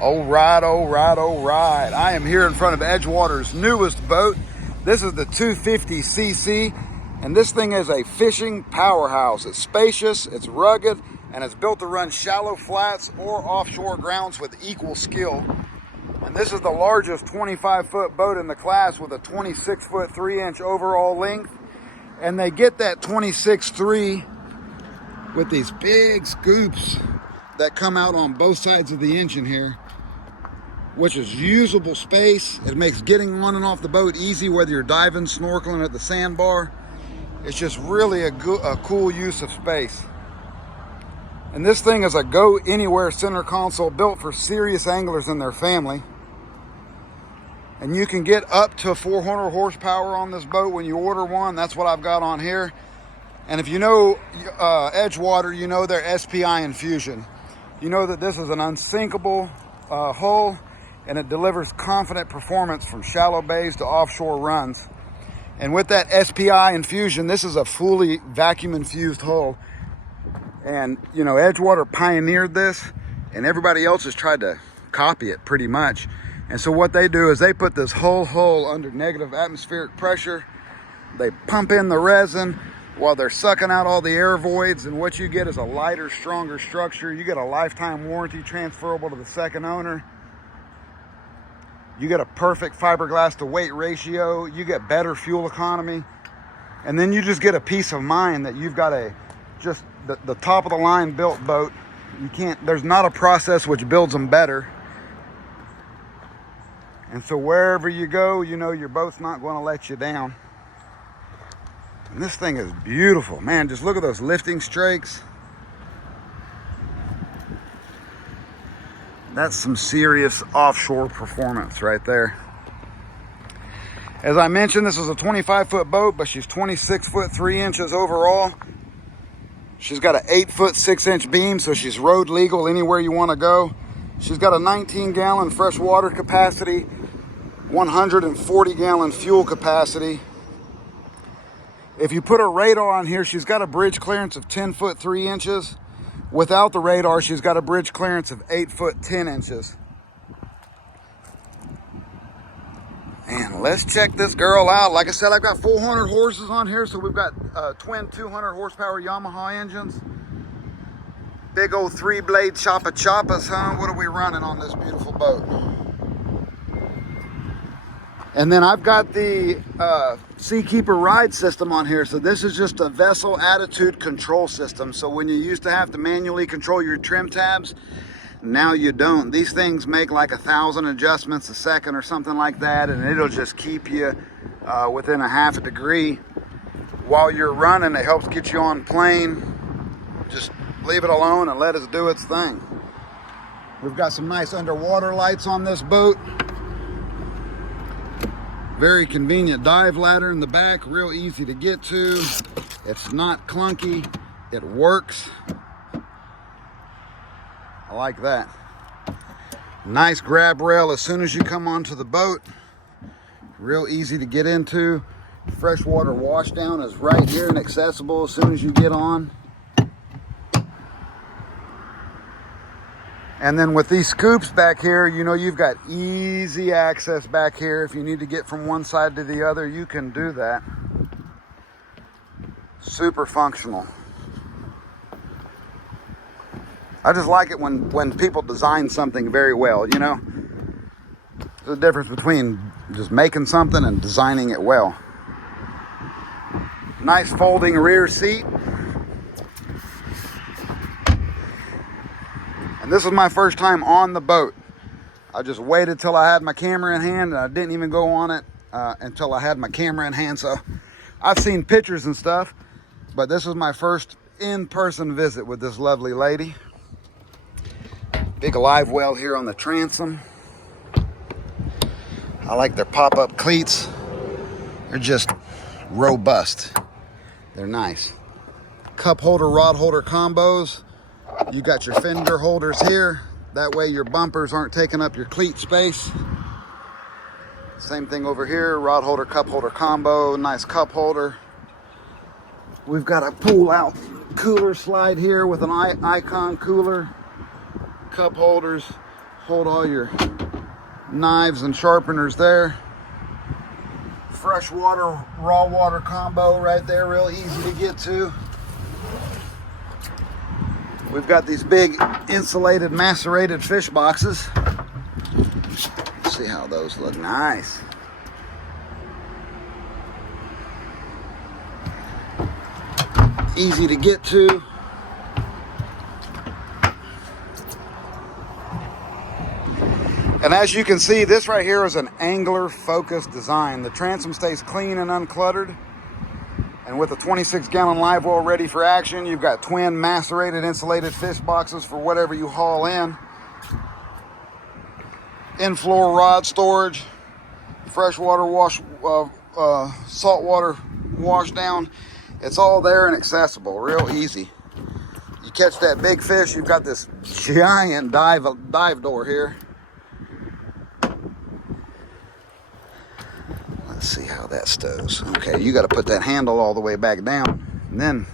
All right, all right, all right. I am here in front of Edgewater's newest boat. This is the 250cc, and this thing is a fishing powerhouse. It's spacious, it's rugged, and it's built to run shallow flats or offshore grounds with equal skill. And this is the largest 25-foot boat in the class with a 26-foot 3-inch overall length. And they get that 26.3 with these big scoops that come out on both sides of the engine here, which is usable space. It makes getting on and off the boat easy, whether you're diving, snorkeling at the sandbar. It's just really a cool use of space. And this thing is a go anywhere center console built for serious anglers and their family. And you can get up to 400 horsepower on this boat when you order one. That's what I've got on here. And if you know Edgewater, you know their SPI Infusion. You know that this is an unsinkable hull, and it delivers confident performance from shallow bays to offshore runs. And with that SPI Infusion, this is a fully vacuum infused hull. And you know, Edgewater pioneered this, and everybody else has tried to copy it pretty much. And so what they do is they put this whole hull under negative atmospheric pressure. They pump in the resin while they're sucking out all the air voids, and what you get is a lighter, stronger structure. You get a lifetime warranty transferable to the second owner. You get a perfect fiberglass to weight ratio. You get better fuel economy. And then you just get a peace of mind that you've got just the top of the line built boat. There's not a process which builds them better. And so wherever you go, you know your boat's not going to let you down. And this thing is beautiful, man. Just look at those lifting strakes. That's some serious offshore performance right there. As I mentioned, this is a 25-foot boat, but she's 26 foot 3 inches overall. She's got an 8-foot 6-inch beam, so she's road legal anywhere you want to go. She's got a 19-gallon fresh water capacity, 140-gallon fuel capacity. If you put a radar on here, she's got a bridge clearance of 10 foot 3 inches. Without the radar, she's got a bridge clearance of 8 foot 10 inches. And let's check this girl out. Like I said, I've got 400 horses on here, so we've got twin 200 horsepower Yamaha engines. Big old 3-blade choppas, huh? What are we running on this beautiful boat? And then I've got the Seakeeper ride system on here. So this is just a vessel attitude control system. So when you used to have to manually control your trim tabs, now you don't. These things make like 1,000 adjustments a second or something like that, and it'll just keep you within a half a degree while you're running. It helps get you on plane. Just leave it alone and let it do its thing. We've got some nice underwater lights on this boat. Very convenient dive ladder in the back, real easy to get to. It's not clunky, it works. I like that. Nice grab rail as soon as you come onto the boat. Real easy to get into. Freshwater washdown is right here and accessible as soon as you get on. And then with these scoops back here, you know, you've got easy access back here. If you need to get from one side to the other, you can do that. Super functional. I just like it when people design something very well, you know. There's a difference between just making something and designing it well. Nice folding rear seat. This is my first time on the boat. I just waited till I had my camera in hand, and I didn't even go on it until I had my camera in hand. So I've seen pictures and stuff, but this is my first in-person visit with this lovely lady. Big live well here on the transom. I like their pop-up cleats. They're just robust. They're nice. Cup holder, rod holder combos. You got your fender holders here. That way your bumpers aren't taking up your cleat space. Same thing over here, rod holder, cup holder combo, nice cup holder. We've got a pull out cooler slide here with an icon cooler, cup holders, Hold all your knives and sharpeners there. Freshwater, raw water combo right there, real easy to get to. We've got these big insulated macerated fish boxes. Let's see how those look. Nice. Easy to get to. And as you can see, this right here is an angler focused design. The transom stays clean and uncluttered. And with a 26-gallon live well ready for action, you've got twin macerated insulated fish boxes for whatever you haul in. In-floor rod storage, freshwater wash, saltwater wash down. It's all there and accessible, real easy. You catch that big fish, you've got this giant dive door here. Let's see how that stows. Okay, you got to put that handle all the way back down. And then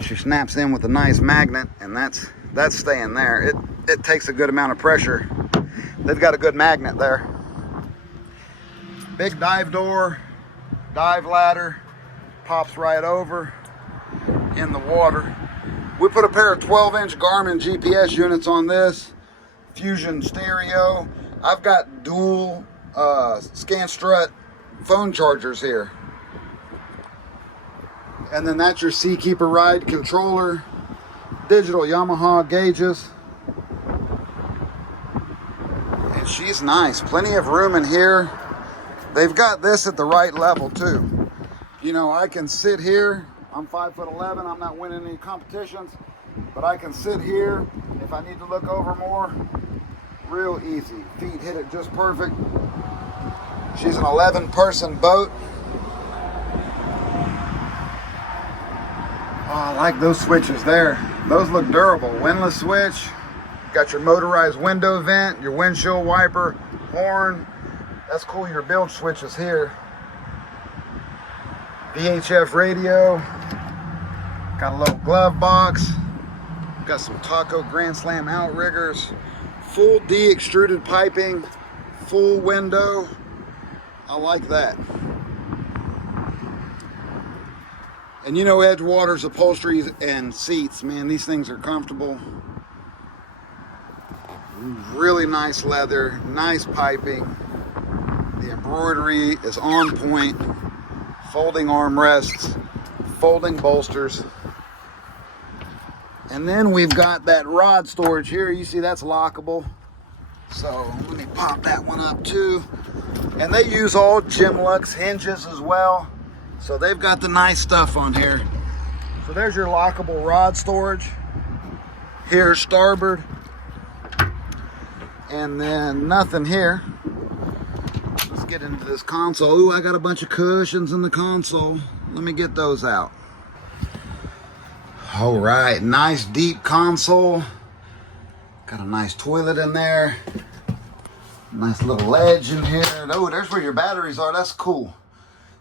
she snaps in with a nice magnet, and that's staying there. It takes a good amount of pressure. They've got a good magnet there. Big dive door, dive ladder, pops right over in the water. We put a pair of 12-inch Garmin GPS units on this. Fusion stereo. I've got dual scan strut phone chargers here. And then that's your Seakeeper ride controller. Digital Yamaha gauges. And she's nice. Plenty of room in here. They've got this at the right level too. You know, I can sit here. I'm 5'11". I'm not winning any competitions, but I can sit here if I need to look over more. Real easy. Feet hit it just perfect. She's an 11-person boat. Oh, I like those switches there. Those look durable. Windlass switch. Got your motorized window vent, your windshield wiper, horn. That's cool. Your bilge switches here. VHF radio. Got a little glove box. Got some Taco Grand Slam outriggers. Full D extruded piping. Full window. I like that. And you know, Edgewater's upholstery and seats, man, these things are comfortable. Really nice leather, nice piping. The embroidery is on point. Folding armrests, folding bolsters. And then we've got that rod storage here. You see that's lockable. So let me pop that one up too. And they use all Gemlux hinges as well. So they've got the nice stuff on here. So there's your lockable rod storage. Here's starboard. And then nothing here. Let's get into this console. Ooh, I got a bunch of cushions in the console. Let me get those out. All right, nice deep console. Got a nice toilet in there. Nice little ledge in here. Oh, there's where your batteries are. That's cool.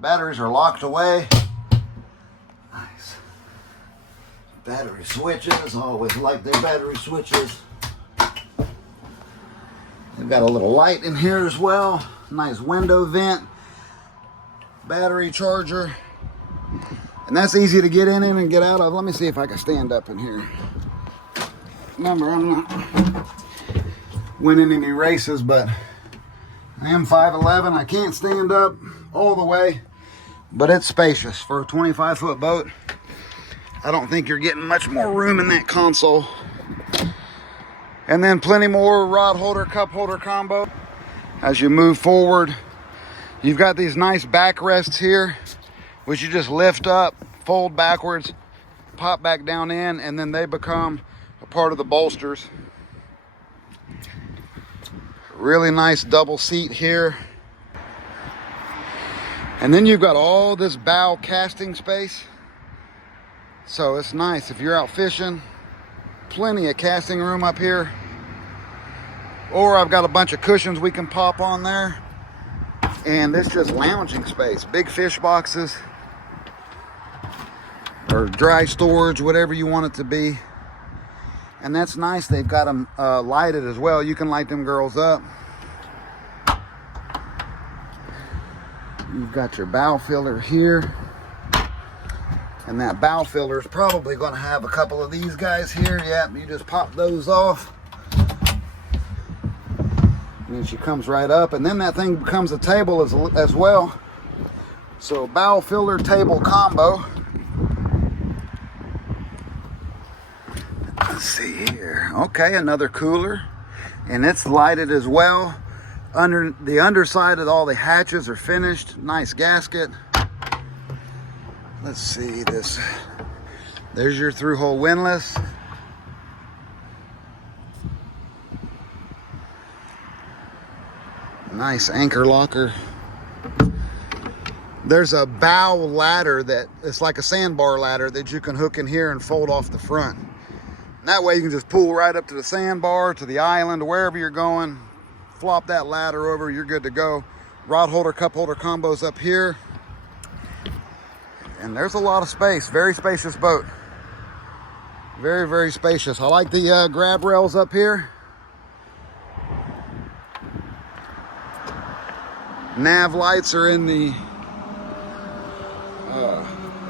Batteries are locked away. Nice. Battery switches. Always like their battery switches. They've got a little light in here as well. Nice window vent. Battery charger. And that's easy to get in and get out of. Let me see if I can stand up in here. Remember, I'm not winning any races, but I am 5'11". I can't stand up all the way, but it's spacious for a 25-foot boat. I don't think you're getting much more room in that console. And then plenty more rod holder, cup holder combo. As you move forward, you've got these nice backrests here, which you just lift up, fold backwards, pop back down in, and then they become a part of the bolsters. Really nice double seat here. And then you've got all this bow casting space. So it's nice if you're out fishing. Plenty of casting room up here. Or I've got a bunch of cushions we can pop on there. And it's just lounging space. Big fish boxes. Or dry storage, whatever you want it to be. And that's nice. They've got them lighted as well. You can light them girls up. You've got your bow filler here. And that bow filler is probably going to have a couple of these guys here. Yep, you just pop those off. And then she comes right up. And then that thing becomes a table as well. So bow filler table combo. Let's see here. Okay, another cooler. And it's lighted as well. Under the underside of all the hatches are finished. Nice gasket. Let's see this. There's your through-hole windlass. Nice anchor locker. There's a bow ladder that it's like a sandbar ladder that you can hook in here and fold off the front. And that way you can just pull right up to the sandbar, to the island, or wherever you're going. Flop that ladder over, you're good to go. Rod holder, cup holder combos up here. And there's a lot of space. Very spacious boat. Very, very spacious. I like the grab rails up here. Nav lights are in the...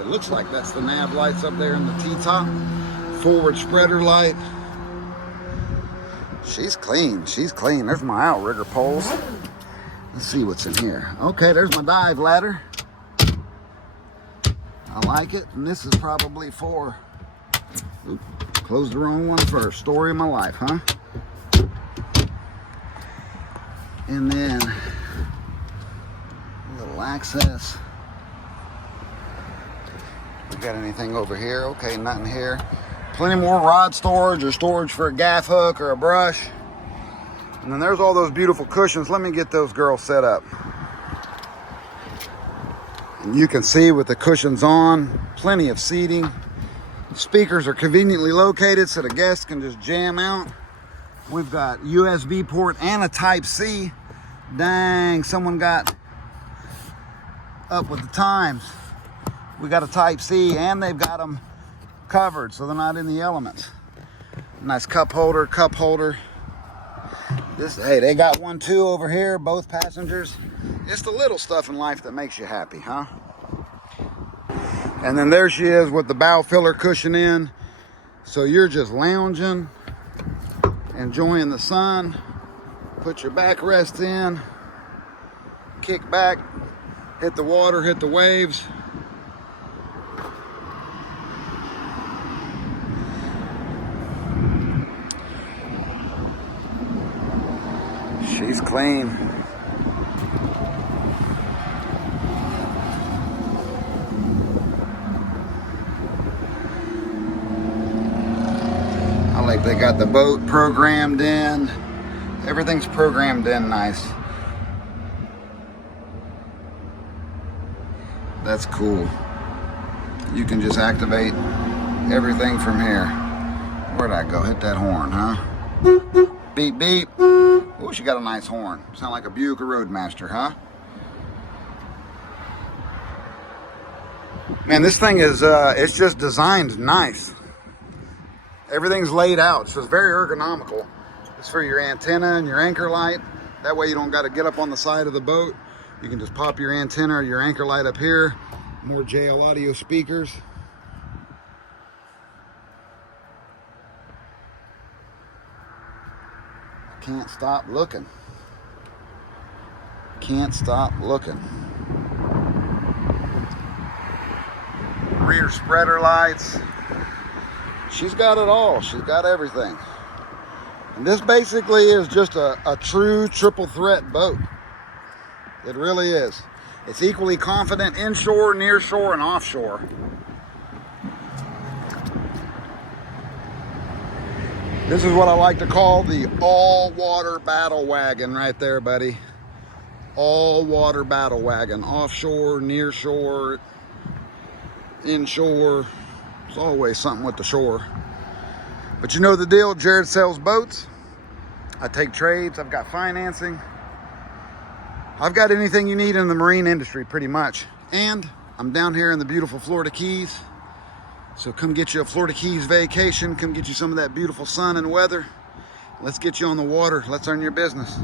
it looks like that's the nav lights up there in the T-top. Forward spreader light. She's clean. She's clean. There's my outrigger poles. Let's see what's in here. Okay, there's my dive ladder. I like it. And this is probably for... Oop, closed the wrong one first. Story of my life, huh? And then a little access. We got anything over here? Okay, nothing here. Plenty more rod storage or storage for a gaff hook or a brush. And then there's all those beautiful cushions. Let me get those girls set up. And you can see with the cushions on, plenty of seating. Speakers are conveniently located so the guests can just jam out. We've got USB port and a Type-C. Dang, someone got up with the times. We got a Type-C and they've got them covered so they're not in the elements. Nice cup holder, cup holder. This, hey, they got one too over here, both passengers. It's the little stuff in life that makes you happy, huh? And then there she is with the bow filler cushion in. So you're just lounging, enjoying the sun. Put your backrest in, kick back, hit the water, hit the waves. She's clean. I like they got the boat programmed in. Everything's programmed in nice. That's cool. You can just activate everything from here. Where'd I go? Hit that horn, huh? Beep, beep. Oh, she got a nice horn. Sound like a Buick Roadmaster, huh? Man, this thing is, it's just designed nice. Everything's laid out, so it's very ergonomical. It's for your antenna and your anchor light. That way you don't got to get up on the side of the boat. You can just pop your antenna or your anchor light up here. More JL audio speakers. Can't stop looking. Can't stop looking. Rear spreader lights. She's got it all. She's got everything. And this basically is just a true triple threat boat. It really is. It's equally confident inshore, nearshore, and offshore. This is what I like to call the all-water battle wagon right there, buddy. All-water battle wagon. Offshore, nearshore, inshore. There's always something with the shore. But you know the deal, Jared sells boats. I take trades, I've got financing. I've got anything you need in the marine industry, pretty much. And I'm down here in the beautiful Florida Keys. So come get you a Florida Keys vacation. Come get you some of that beautiful sun and weather. Let's get you on the water. Let's earn your business.